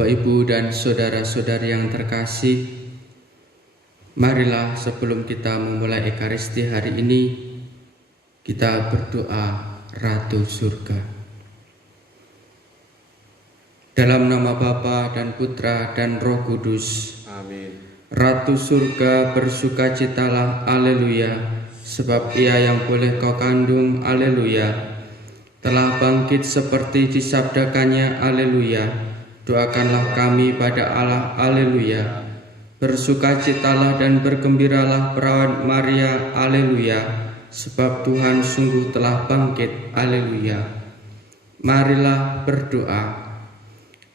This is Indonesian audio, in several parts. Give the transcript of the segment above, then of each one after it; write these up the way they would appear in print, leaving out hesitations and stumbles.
Bapak, Ibu, dan saudara-saudari yang terkasih, marilah sebelum kita memulai Ekaristi hari ini, kita berdoa Ratu Surga. Dalam nama Bapa dan Putra dan Roh Kudus. Amin. Ratu Surga, bersukacitalah, haleluya, sebab Ia yang boleh kau kandung, haleluya, telah bangkit seperti disabdakannya, haleluya. Doakanlah kami pada Allah, haleluya. Bersukacitalah dan bergembiralah perawan Maria, haleluya, sebab Tuhan sungguh telah bangkit, haleluya. Marilah berdoa.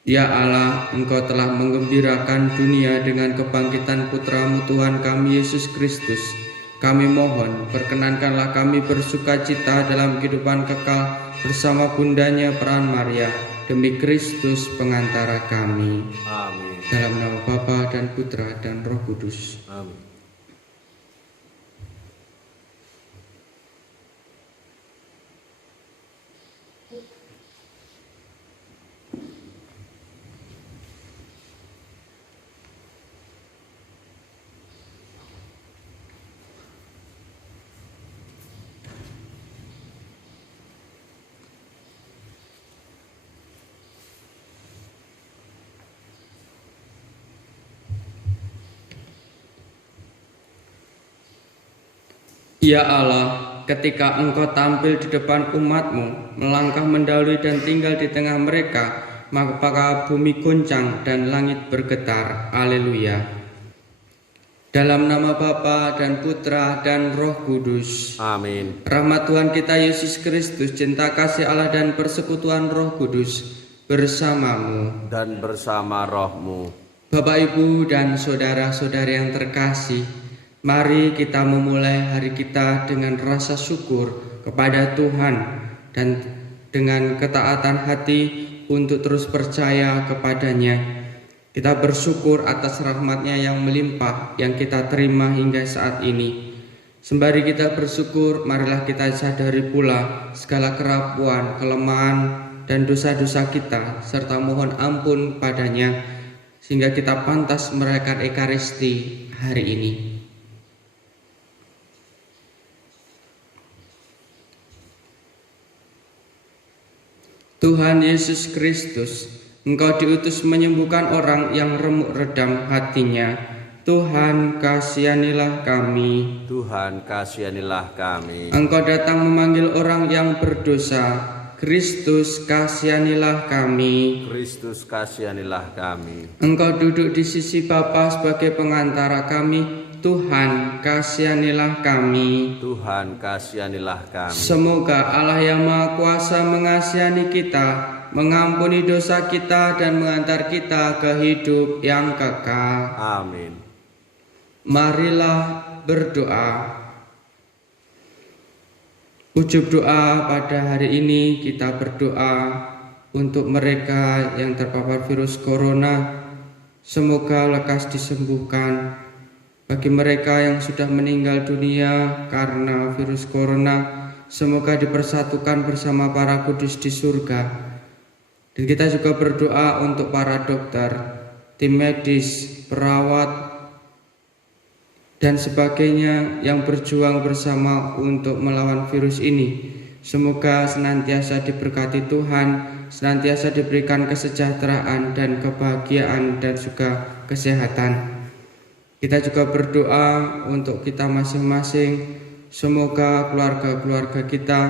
Ya Allah, Engkau telah menggembirakan dunia dengan kebangkitan Putra-Mu Tuhan kami Yesus Kristus. Kami mohon, perkenankanlah kami bersukacita dalam kehidupan kekal bersama bundanya perawan Maria, demi Kristus pengantara kami. Amin. Dalam nama Bapa dan Putra dan Roh Kudus. Amin. Ya Allah, ketika Engkau tampil di depan umat-Mu, melangkah mendahului dan tinggal di tengah mereka, maka bumi goncang dan langit bergetar. Haleluya. Dalam nama Bapa dan Putra dan Roh Kudus. Amin. Rahmat Tuhan kita Yesus Kristus, cinta kasih Allah dan persekutuan Roh Kudus bersamamu Dan bersama rohmu. Bapak, Ibu, dan saudara-saudari yang terkasih, mari kita memulai hari kita dengan rasa syukur kepada Tuhan dan dengan ketaatan hati untuk terus percaya kepadanya. Kita bersyukur atas rahmat-Nya yang melimpah yang kita terima hingga saat ini. Sembari kita bersyukur, marilah kita sadari pula segala kerapuan, kelemahan, dan dosa-dosa kita, serta mohon ampun padanya, sehingga kita pantas merayakan Ekaristi hari ini. Tuhan Yesus Kristus, Engkau diutus menyembuhkan orang yang remuk redam hatinya. Tuhan, kasihanilah kami. Tuhan, kasihanilah kami. Engkau datang memanggil orang yang berdosa. Kristus, kasihanilah kami. Kristus, kasihanilah kami. Engkau duduk di sisi Bapa sebagai pengantara kami. Tuhan, kasihanilah kami. Tuhan, kasihanilah kami. Semoga Allah yang Maha Kuasa mengasihani kita, mengampuni dosa kita, dan mengantar kita ke hidup yang kekal. Amin. Marilah berdoa. Ujub doa pada hari ini, kita berdoa untuk mereka yang terpapar virus corona. Semoga lekas disembuhkan. Bagi mereka yang sudah meninggal dunia karena virus corona, semoga dipersatukan bersama para kudus di surga. Dan kita juga berdoa untuk para dokter, tim medis, perawat, dan sebagainya yang berjuang bersama untuk melawan virus ini. Semoga senantiasa diberkati Tuhan, senantiasa diberikan kesejahteraan dan kebahagiaan dan juga kesehatan. Kita juga berdoa untuk kita masing-masing. Semoga keluarga-keluarga kita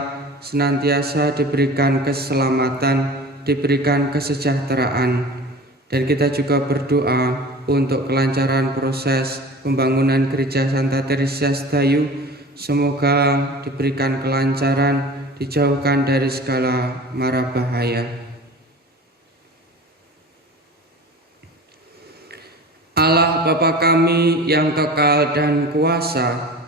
senantiasa diberikan keselamatan, diberikan kesejahteraan. Dan kita juga berdoa untuk kelancaran proses pembangunan Gereja Santa Teresa Sedayu. Semoga diberikan kelancaran, dijauhkan dari segala mara bahaya. Allah Bapa kami yang kekal dan kuasa,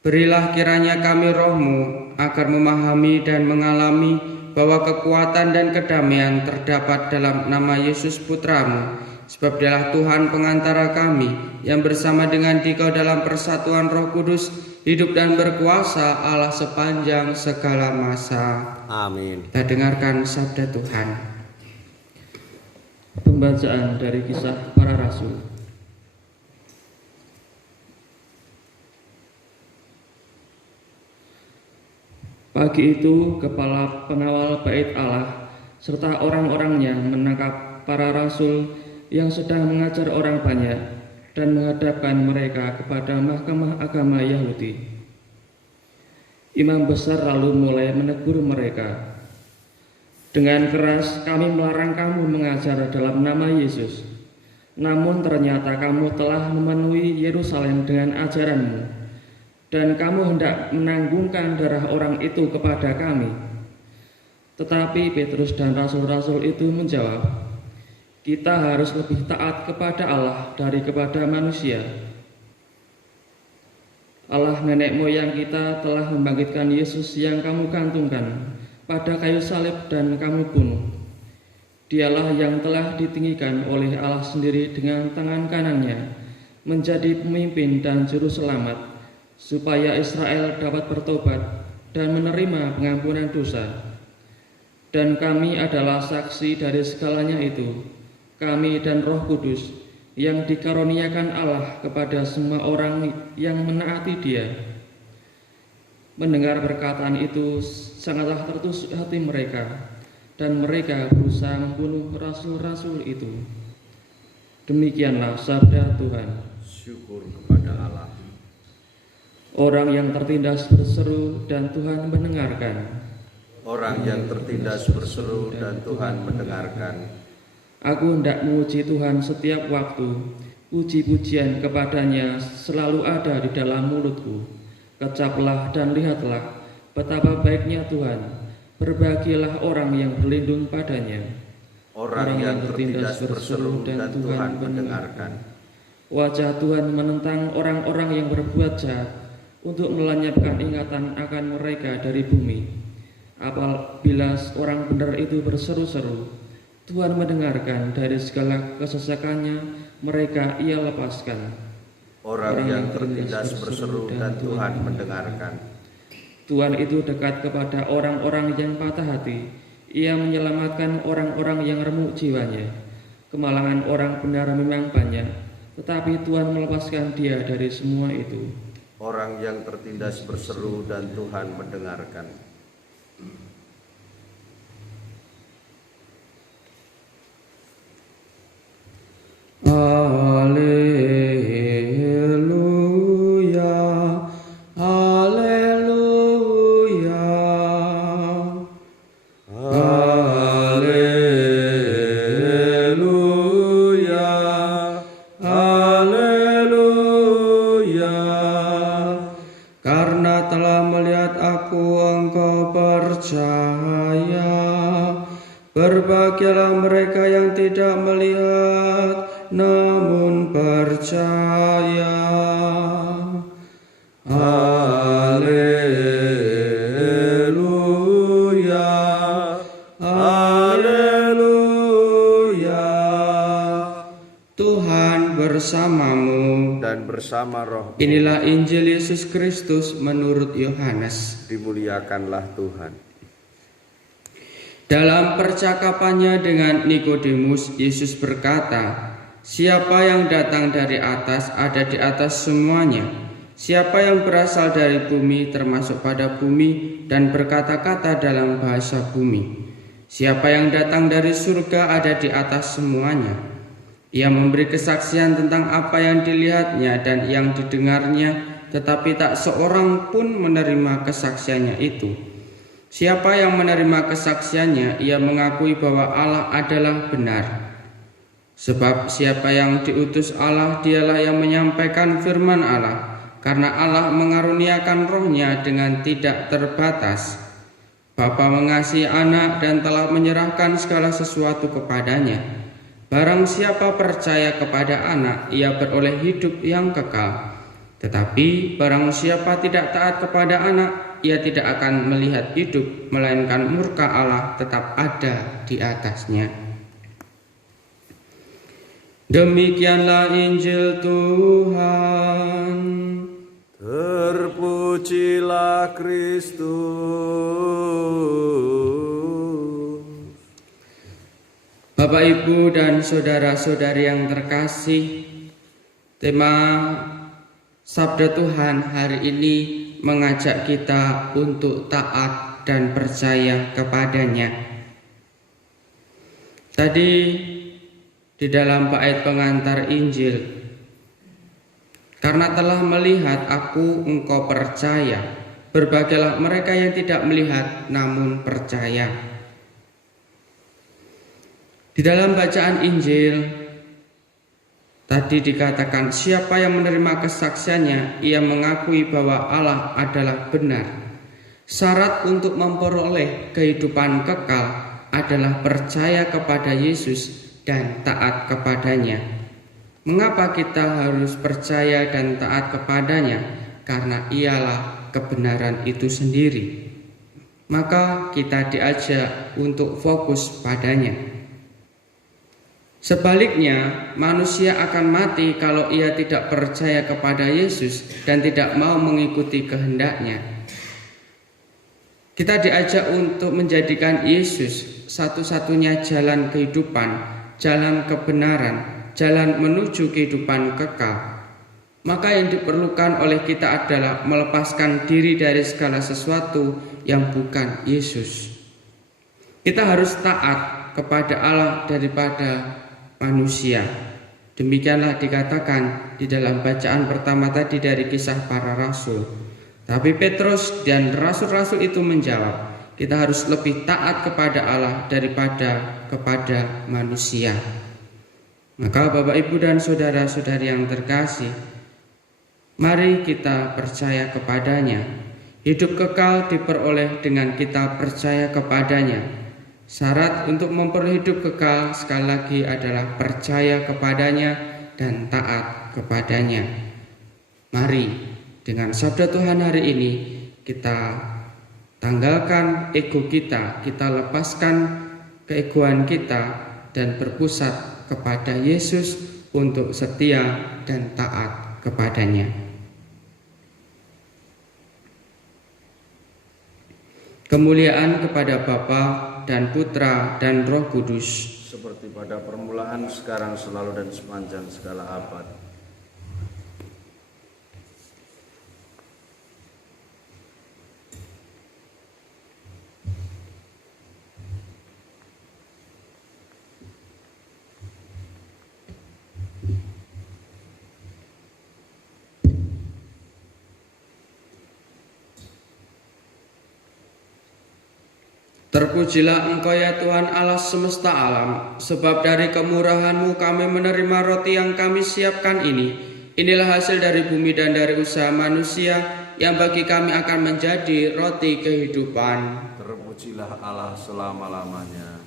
berilah kiranya kami roh-Mu agar memahami dan mengalami bahwa kekuatan dan kedamaian terdapat dalam nama Yesus Putra-Mu, sebab Dialah Tuhan pengantara kami yang bersama dengan Dikau dalam persatuan Roh Kudus, hidup dan berkuasa Allah sepanjang segala masa. Amin. Kita dengarkan sabda Tuhan. Pembacaan dari Kisah Para Rasul. Pagi itu, kepala pengawal bait Allah serta orang-orangnya menangkap para rasul yang sedang mengajar orang banyak dan menghadapkan mereka kepada mahkamah agama Yahudi. Imam besar lalu mulai menegur mereka. Dengan keras kami melarang kamu mengajar dalam nama Yesus. Namun ternyata kamu telah memenuhi Yerusalem dengan ajaranmu, dan kamu hendak menanggungkan darah orang itu kepada kami. Tetapi Petrus dan rasul-rasul itu menjawab, kita harus lebih taat kepada Allah dari kepada manusia. Allah nenek moyang kita telah membangkitkan Yesus yang kamu gantungkan pada kayu salib dan kamu bunuh. Dialah yang telah ditinggikan oleh Allah sendiri dengan tangan kanannya menjadi pemimpin dan juru selamat, supaya Israel dapat bertobat dan menerima pengampunan dosa. Dan kami adalah saksi dari segalanya itu, kami dan Roh Kudus yang dikaruniakan Allah kepada semua orang yang menaati Dia. Mendengar perkataan itu sangatlah tertusuk hati mereka, dan mereka berusaha membunuh rasul-rasul itu. Demikianlah sabda Tuhan. Syukur kepada Allah. Orang yang tertindas berseru dan Tuhan mendengarkan. Orang yang tertindas berseru dan Tuhan mendengarkan. Aku hendak memuji Tuhan setiap waktu. Puji-pujian kepadanya selalu ada di dalam mulutku. Kecaplah dan lihatlah betapa baiknya Tuhan. Berbahagialah orang yang berlindung padanya. Orang yang tertindas berseru dan Tuhan mendengarkan. Wajah Tuhan menentang orang-orang yang berbuat jahat, untuk melenyapkan ingatan akan mereka dari bumi. Apabila orang benar itu berseru-seru, Tuhan mendengarkan. Dari segala kesesakannya mereka Ia lepaskan. Orang yang tertindas berseru dan Tuhan mendengarkan. Tuhan itu dekat kepada orang-orang yang patah hati. Ia menyelamatkan orang-orang yang remuk jiwanya. Kemalangan orang benar memang banyak, tetapi Tuhan melepaskan dia dari semua itu. Orang yang tertindas berseru dan Tuhan mendengarkan. Karena telah melihat aku, engkau percaya. Berbahagialah mereka yang tidak melihat, namun percaya. Haleluya, haleluya. Tuhan bersamamu Dan bersama roh. Inilah Injil Yesus Kristus menurut Yohanes. Dimuliakanlah Tuhan. Dalam percakapannya dengan Nikodemus, Yesus berkata, siapa yang datang dari atas ada di atas semuanya. Siapa yang berasal dari bumi termasuk pada bumi dan berkata-kata dalam bahasa bumi. Siapa yang datang dari surga ada di atas semuanya. Ia memberi kesaksian tentang apa yang dilihatnya dan yang didengarnya, tetapi tak seorang pun menerima kesaksiannya itu. Siapa yang menerima kesaksiannya, ia mengakui bahwa Allah adalah benar. Sebab siapa yang diutus Allah, dialah yang menyampaikan firman Allah, karena Allah mengaruniakan rohnya dengan tidak terbatas. Bapa mengasihi anak dan telah menyerahkan segala sesuatu kepadanya. Barang siapa percaya kepada anak, ia beroleh hidup yang kekal. Tetapi barang siapa tidak taat kepada anak, ia tidak akan melihat hidup, melainkan murka Allah tetap ada di atasnya. Demikianlah Injil Tuhan. Terpujilah Kristus. Bapak, Ibu, dan saudara-saudari yang terkasih, tema Sabda Tuhan hari ini mengajak kita untuk taat dan percaya kepadanya. Tadi di dalam bait pengantar Injil, karena telah melihat aku engkau percaya, berbahagialah mereka yang tidak melihat namun percaya. Di dalam bacaan Injil tadi dikatakan, siapa yang menerima kesaksiannya, ia mengakui bahwa Allah adalah benar. Syarat untuk memperoleh kehidupan kekal adalah percaya kepada Yesus dan taat kepadanya. Mengapa kita harus percaya dan taat kepadanya? Karena ialah kebenaran itu sendiri. Maka kita diajak untuk fokus padanya. Sebaliknya, manusia akan mati kalau ia tidak percaya kepada Yesus dan tidak mau mengikuti kehendaknya. Kita diajak untuk menjadikan Yesus satu-satunya jalan kehidupan, jalan kebenaran, jalan menuju kehidupan kekal. Maka yang diperlukan oleh kita adalah melepaskan diri dari segala sesuatu yang bukan Yesus. Kita harus taat kepada Allah daripada manusia. Demikianlah dikatakan di dalam bacaan pertama tadi dari Kisah Para Rasul. Tapi Petrus dan rasul-rasul itu menjawab, kita harus lebih taat kepada Allah daripada kepada manusia. Maka Bapak, Ibu, dan saudara-saudari yang terkasih, mari kita percaya kepadanya. Hidup kekal diperoleh dengan kita percaya kepadanya. Syarat untuk memperoleh hidup kekal sekali lagi adalah percaya kepadanya dan taat kepadanya. Mari dengan sabda Tuhan hari ini kita tanggalkan ego kita lepaskan keegoan kita dan berpusat kepada Yesus untuk setia dan taat kepadanya. Kemuliaan kepada Bapa dan Putra dan Roh Kudus, seperti pada permulaan, sekarang, selalu, dan sepanjang segala abad. Terpujilah Engkau ya Tuhan Allah semesta alam, sebab dari kemurahan-Mu kami menerima roti yang kami siapkan ini. Inilah hasil dari bumi dan dari usaha manusia, yang bagi kami akan menjadi roti kehidupan. Terpujilah Allah selama-lamanya.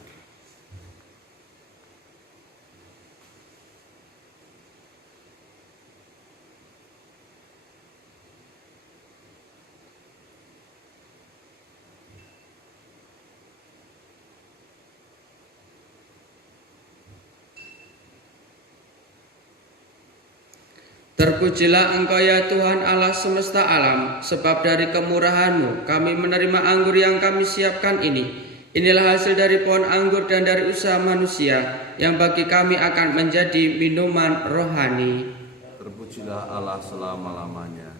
Terpujilah Engkau ya Tuhan Allah semesta alam, sebab dari kemurahan-Mu kami menerima anggur yang kami siapkan ini. Inilah hasil dari pohon anggur dan dari usaha manusia, yang bagi kami akan menjadi minuman rohani. Terpujilah Allah selama-lamanya.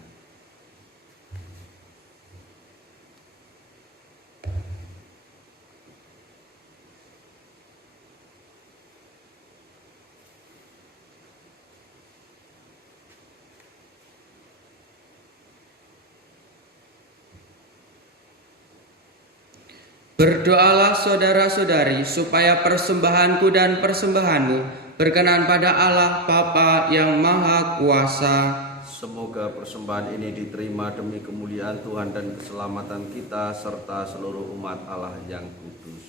Berdoalah saudara-saudari, supaya persembahanku dan persembahanmu berkenan pada Allah Bapa yang Maha Kuasa. Semoga persembahan ini diterima demi kemuliaan Tuhan dan keselamatan kita serta seluruh umat Allah yang kudus.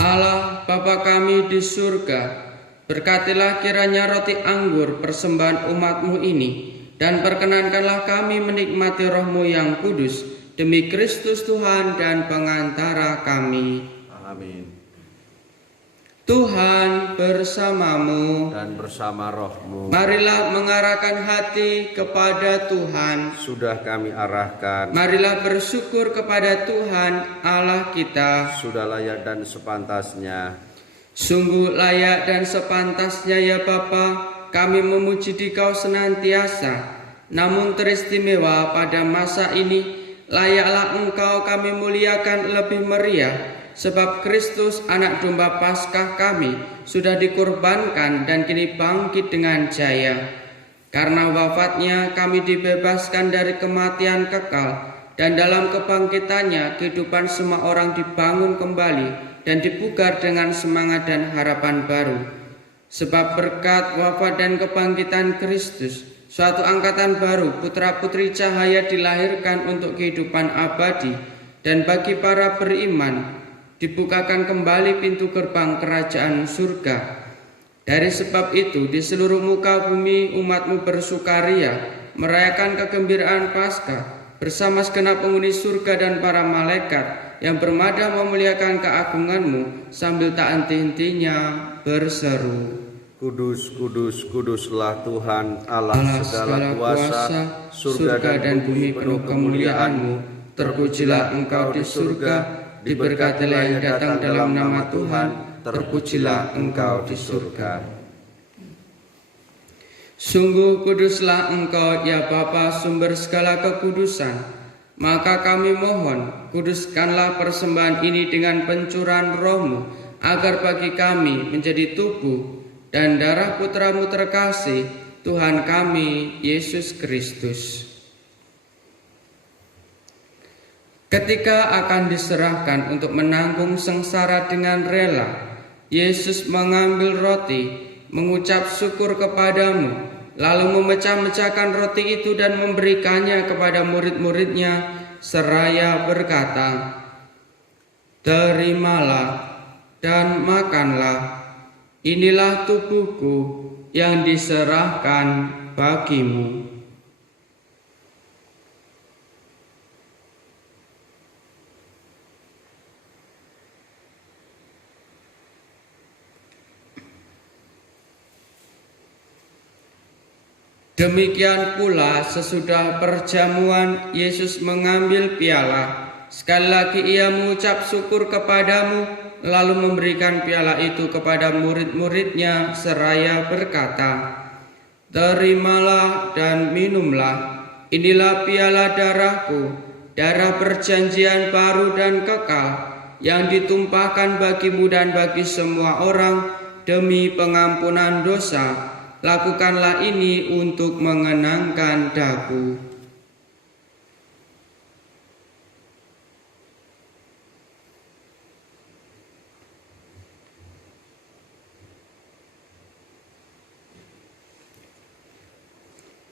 Allah Bapa kami di surga, berkatilah kiranya roti anggur persembahan umat-Mu ini, dan perkenankanlah kami menikmati Roh-Mu yang kudus, demi Kristus Tuhan dan pengantara kami. Amin. Tuhan bersamamu dan bersama rohmu. Marilah mengarahkan hati kepada Tuhan. Sudah kami arahkan. Marilah bersyukur kepada Tuhan Allah kita. Sudah layak dan sepantasnya. Sungguh layak dan sepantasnya ya Bapa, kami memuji Dikau senantiasa. Namun teristimewa pada masa ini, layaklah Engkau kami muliakan lebih meriah, sebab Kristus anak domba Paskah kami sudah dikorbankan dan kini bangkit dengan jaya. Karena wafatnya kami dibebaskan dari kematian kekal, dan dalam kebangkitannya kehidupan semua orang dibangun kembali dan dipugar dengan semangat dan harapan baru. Sebab berkat wafat dan kebangkitan Kristus, suatu angkatan baru putra-putri cahaya dilahirkan untuk kehidupan abadi, dan bagi para beriman dibukakan kembali pintu gerbang kerajaan surga. Dari sebab itu di seluruh muka bumi umat-Mu bersukaria merayakan kegembiraan Paskah bersama segenap penghuni surga dan para malaikat yang bermadah memuliakan keagungan-Mu sambil tak henti-hentinya berseru, Kudus, kudus, kuduslah Tuhan Allah segala kuasa, surga dan bumi penuh kemuliaan-Mu. Terpujilah Engkau di surga, diberkatilah yang datang dalam nama Tuhan, terpujilah Engkau di surga. Sungguh kuduslah Engkau ya Bapa, sumber segala kekudusan. Maka kami mohon, kuduskanlah persembahan ini dengan pencurahan Roh-Mu, agar bagi kami menjadi tubuh dan darah Putra-Mu terkasih, Tuhan kami Yesus Kristus. Ketika akan diserahkan untuk menanggung sengsara dengan rela, Yesus mengambil roti, mengucap syukur kepadamu, lalu memecah-mecahkan roti itu dan memberikannya kepada murid-muridnya, seraya berkata, "Terimalah dan makanlah, inilah tubuhku yang diserahkan bagimu." Demikian pula sesudah perjamuan Yesus mengambil piala. Sekali lagi ia mengucap syukur kepadamu, lalu memberikan piala itu kepada murid-muridnya seraya berkata, "Terimalah dan minumlah, inilah piala darahku, darah perjanjian baru dan kekal, yang ditumpahkan bagimu dan bagi semua orang demi pengampunan dosa. Lakukanlah ini untuk mengenangkan daku."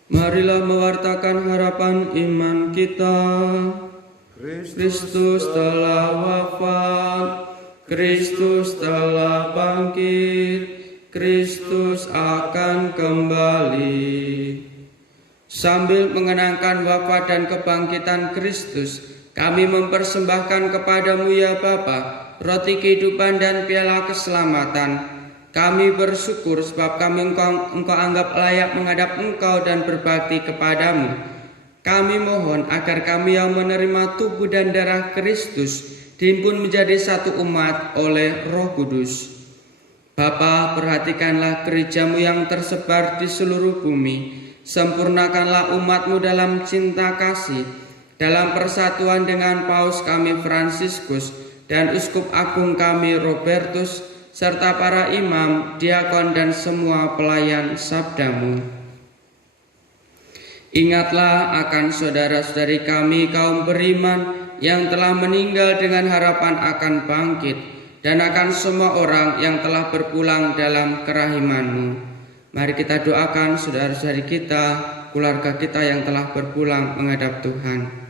Marilah mewartakan harapan iman kita. Kristus telah wafat, Kristus telah bangkit, Kristus akan kembali. Sambil mengenangkan wafat dan kebangkitan Kristus, kami mempersembahkan kepadamu ya Bapa, roti kehidupan dan piala keselamatan. Kami bersyukur sebab kami engkau anggap layak menghadap Engkau dan berbakti kepadamu. Kami mohon agar kami yang menerima tubuh dan darah Kristus dihimpun menjadi satu umat oleh Roh Kudus. Bapa, perhatikanlah gereja-Mu yang tersebar di seluruh bumi. Sempurnakanlah umat-Mu dalam cinta kasih, dalam persatuan dengan Paus kami Fransiskus dan Uskup Agung kami Robertus, serta para imam, diakon dan semua pelayan sabda-Mu. Ingatlah akan saudara-saudari kami kaum beriman yang telah meninggal dengan harapan akan bangkit, dan akan semua orang yang telah berpulang dalam kerahiman-Mu. Mari kita doakan saudara-saudari kita, keluarga kita yang telah berpulang menghadap Tuhan.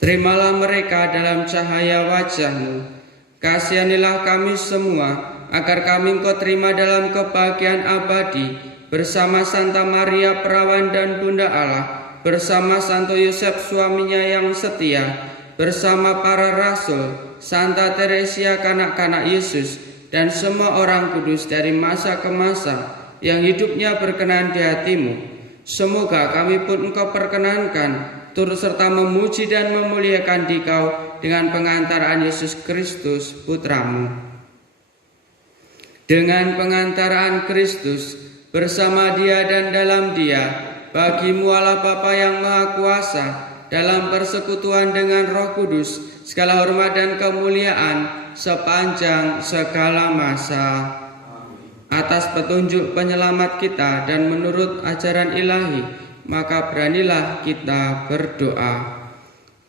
Terimalah mereka dalam cahaya wajah-Mu. Kasihanilah kami semua, agar kami Engkau terima dalam kebahagiaan abadi, bersama Santa Maria Perawan dan Bunda Allah, bersama Santo Yosef suaminya yang setia, bersama para rasul, Santa Teresia kanak-kanak Yesus, dan semua orang kudus dari masa ke masa, yang hidupnya berkenan di hati-Mu. Semoga kami pun Engkau perkenankan turut serta memuji dan memuliakan Dikau dengan pengantaraan Yesus Kristus Putramu. Dengan pengantaraan Kristus, bersama Dia dan dalam Dia, bagi-Mu Allah Bapa yang Maha Kuasa, dalam persekutuan dengan Roh Kudus, segala hormat dan kemuliaan sepanjang segala masa. Atas petunjuk penyelamat kita dan menurut ajaran ilahi, maka beranilah kita berdoa.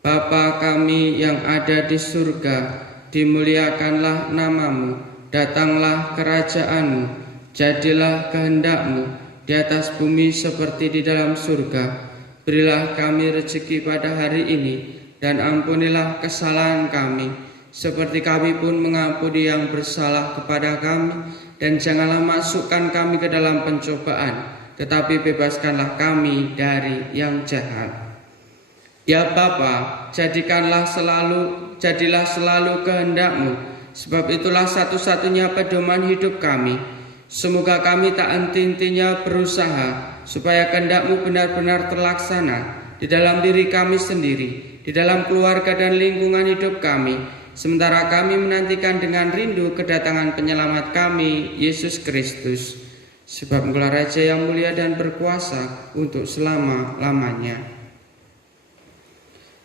Bapa kami yang ada di surga, dimuliakanlah nama-Mu, datanglah kerajaan-Mu, jadilah kehendak-Mu di atas bumi seperti di dalam surga. Berilah kami rezeki pada hari ini, dan ampunilah kesalahan kami, seperti kami pun mengampuni yang bersalah kepada kami. Dan janganlah masukkan kami ke dalam pencobaan, tetapi bebaskanlah kami dari yang jahat. Ya Bapa, jadilah selalu kehendak-Mu, sebab itulah satu-satunya pedoman hidup kami. Semoga kami tak henti-hentinya berusaha, supaya kehendak-Mu benar-benar terlaksana di dalam diri kami sendiri, di dalam keluarga dan lingkungan hidup kami, sementara kami menantikan dengan rindu kedatangan penyelamat kami, Yesus Kristus. Sebab Engkaulah Raja yang mulia dan berkuasa untuk selama-lamanya.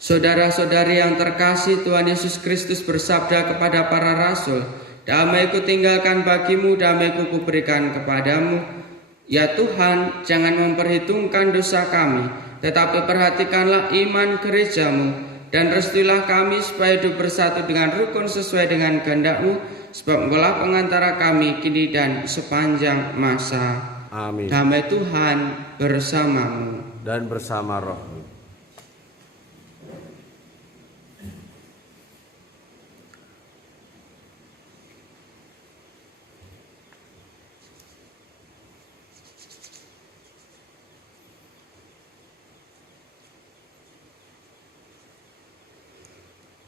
Saudara-saudari yang terkasih, Tuhan Yesus Kristus bersabda kepada para rasul, "Damai-Ku tinggalkan bagimu, damai-Ku kuberikan kepadamu." Ya Tuhan, jangan memperhitungkan dosa kami, tetapi perhatikanlah iman gereja-Mu, dan restuilah kami supaya hidup bersatu dengan rukun sesuai dengan kehendak-Mu, sebab Engkaulah pengantara kami kini dan sepanjang masa. Amin. Damai Tuhan bersama-Mu dan bersama roh-Mu.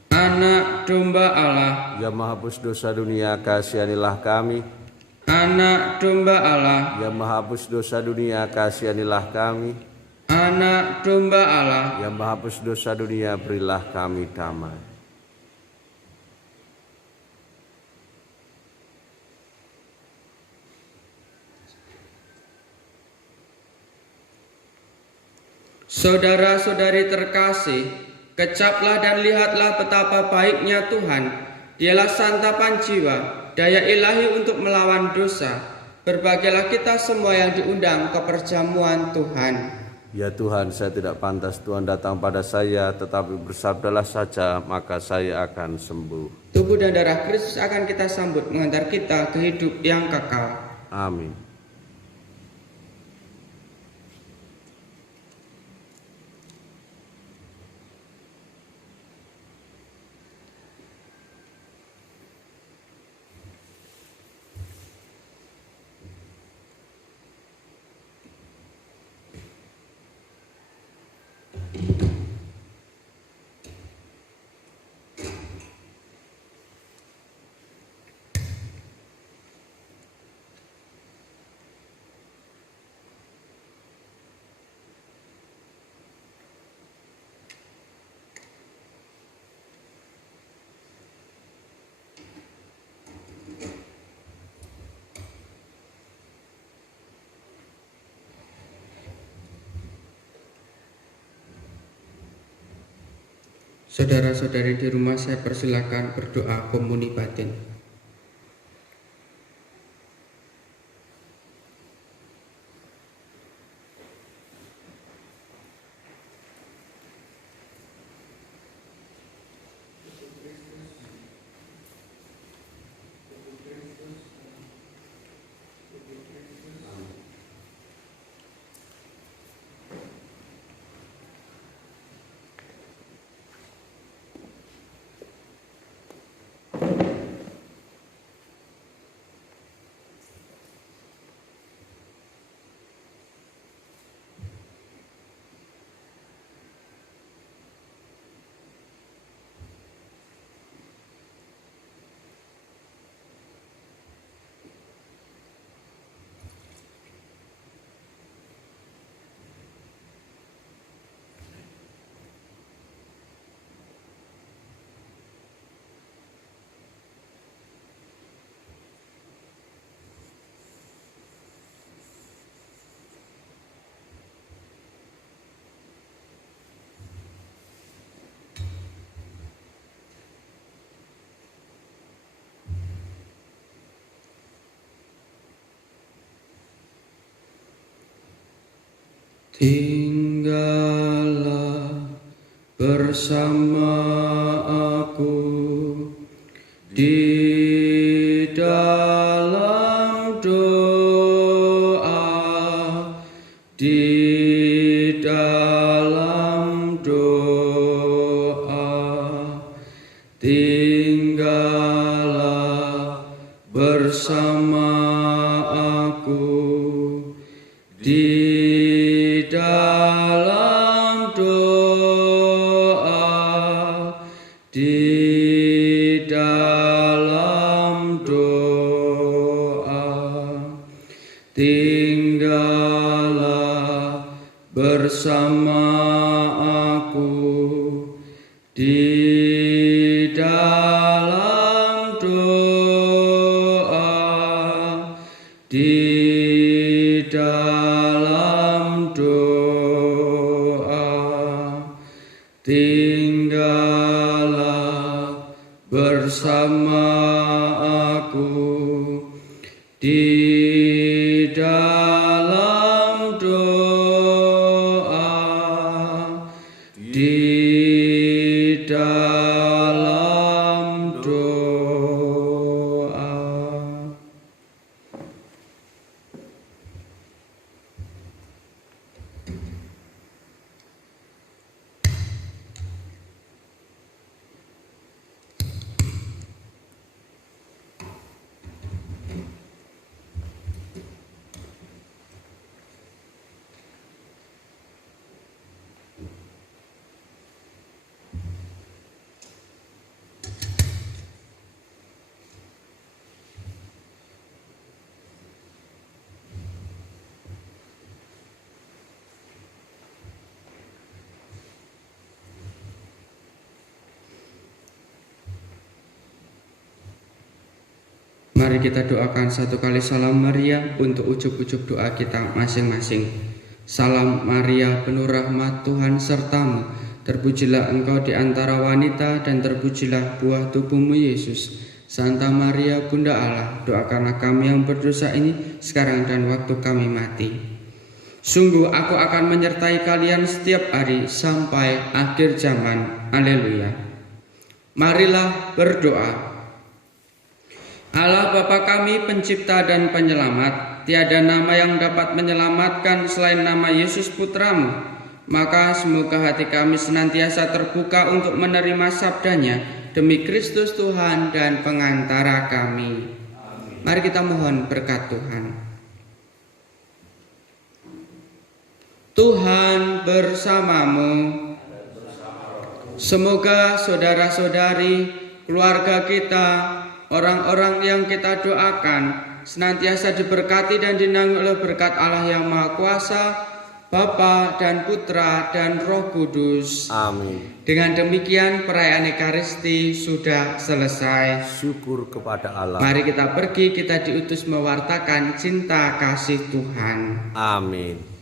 Anak domba Allah, yang menghapus dosa dunia, kasihanilah kami. Anak domba Allah, yang menghapus dosa dunia, kasihanilah kami. Anak domba Allah, yang menghapus dosa dunia, berilah kami damai. Saudara-saudari terkasih, kecaplah dan lihatlah betapa baiknya Tuhan. Dialah santapan jiwa, daya ilahi untuk melawan dosa. Berbahagialah kita semua yang diundang ke perjamuan Tuhan. Ya Tuhan, saya tidak pantas Tuhan datang pada saya, tetapi bersabdalah saja, maka saya akan sembuh. Tubuh dan darah Kristus akan kita sambut, mengantar kita ke hidup yang kekal. Amin. Saudara-saudari di rumah, saya persilakan berdoa komuni batin. Tinggallah bersama aku di dalam doa, di dalam doa. Tinggallah bersama aku di dalam doa, di dalam doa. Tinggallah bersama aku di dalam doa, di dalam doa. Tinggallah bersama aku di dalam doa, di dalam doa. Mari kita doakan satu kali salam Maria untuk ujub-ujub doa kita masing-masing. Salam Maria, penuh rahmat, Tuhan sertamu. Terpujilah engkau di antara wanita dan terpujilah buah tubuhmu Yesus. Santa Maria, Bunda Allah, doakanlah kami yang berdosa ini sekarang dan waktu kami mati. Sungguh aku akan menyertai kalian setiap hari sampai akhir zaman. Haleluya. Marilah berdoa. Allah Bapa kami, pencipta dan penyelamat, tiada nama yang dapat menyelamatkan selain nama Yesus Putramu. Maka semoga hati kami senantiasa terbuka untuk menerima sabdanya demi Kristus Tuhan dan pengantara kami. Mari kita mohon berkat Tuhan. Tuhan bersamamu. Semoga saudara-saudari, keluarga kita, orang-orang yang kita doakan senantiasa diberkati dan dinaungi oleh berkat Allah yang Maha Kuasa, Bapa dan Putra dan Roh Kudus. Amin. Dengan demikian perayaan Ekaristi sudah selesai. Syukur kepada Allah. Mari kita pergi, kita diutus mewartakan cinta kasih Tuhan. Amin.